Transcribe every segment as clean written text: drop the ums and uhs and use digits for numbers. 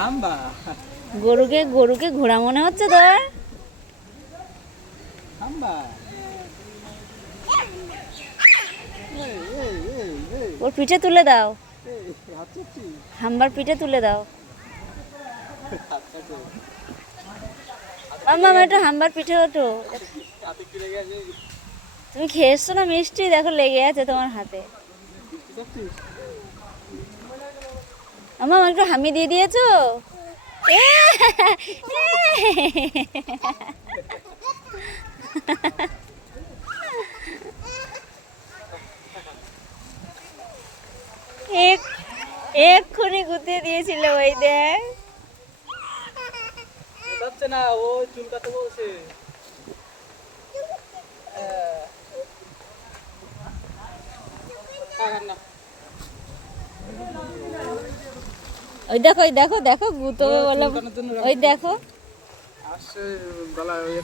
হাম্বা। গরুকে গরুকে ঘোড়া মনে হচ্ছে তোর? হাম্বা। এই এই এই এই ওর পিঠে তুলে দাও, এই হাঁচছি। হাম্বার পিঠে তুলে দাও। হাঁচছে। মাম্মা একটু হাম্বার পিঠে ওঠো। হাতে কি লেগে আছে? তুমি খেয়ে এসছো না মিষ্টি, দেখো লেগে আছে তোমার হাতে। মাম্মা একটু হামি দিয়ে দিয়েছো? এক্ষুনি গুতিয়ে দিয়েছিল, ওই দেখ। যাচ্ছে না, ও চুলকাতে বলছে। না ওই দেখো, ওই দেখো, দেখো গুতো বলে, ওই দেখো। আসছে গলায় ওই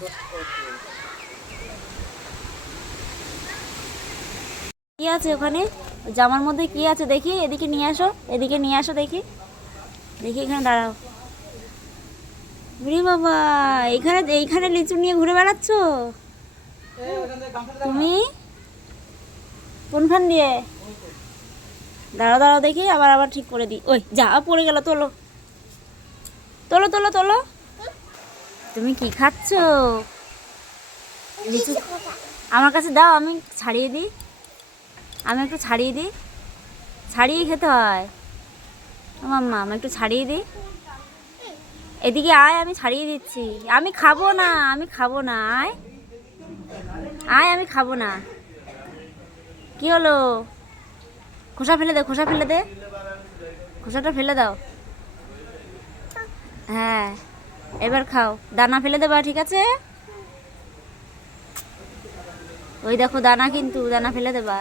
কি আছে ওখানে জামার মধ্যে? কি আছে দেখি, এদিকে নিয়ে আসো, এদিকে নিয়ে আসো দেখি। দেখি এখানে দাঁড়াও। রে বাবা, এইখানে এইখানে লিচু নিয়ে ঘুরে বেড়াচ্ছ তুমি? কোনখান দিয়ে? দাঁড়াও দাঁড়াও দেখি, আবার আবার ঠিক করে দিই। ওই যা, পড়ে গেল, তোলো তোলো তোলো তোলো। তুমি কি খাচ্ছ? লিচু আমার কাছে দাও, আমি ছাড়িয়ে দিই। আমি একটু ছাড়িয়ে দিই, ছাড়িয়ে খেতে হয়। মাম্মা আমি একটু ছাড়িয়ে দিই। এদিকে আয়, আমি ছাড়িয়ে দিচ্ছি। আমি খাবো না, আমি খাবো না, আয় আয়, আমি খাবো না। কি হলো? খোসা ফেলে দে, খোসা ফেলে দে, খোসাটা ফেলে দাও। হ্যাঁ, এবার খাও, দানা ফেলে দেবা, ঠিক আছে? ওই দেখো দানা, কিন্তু দানা ফেলে দেবা।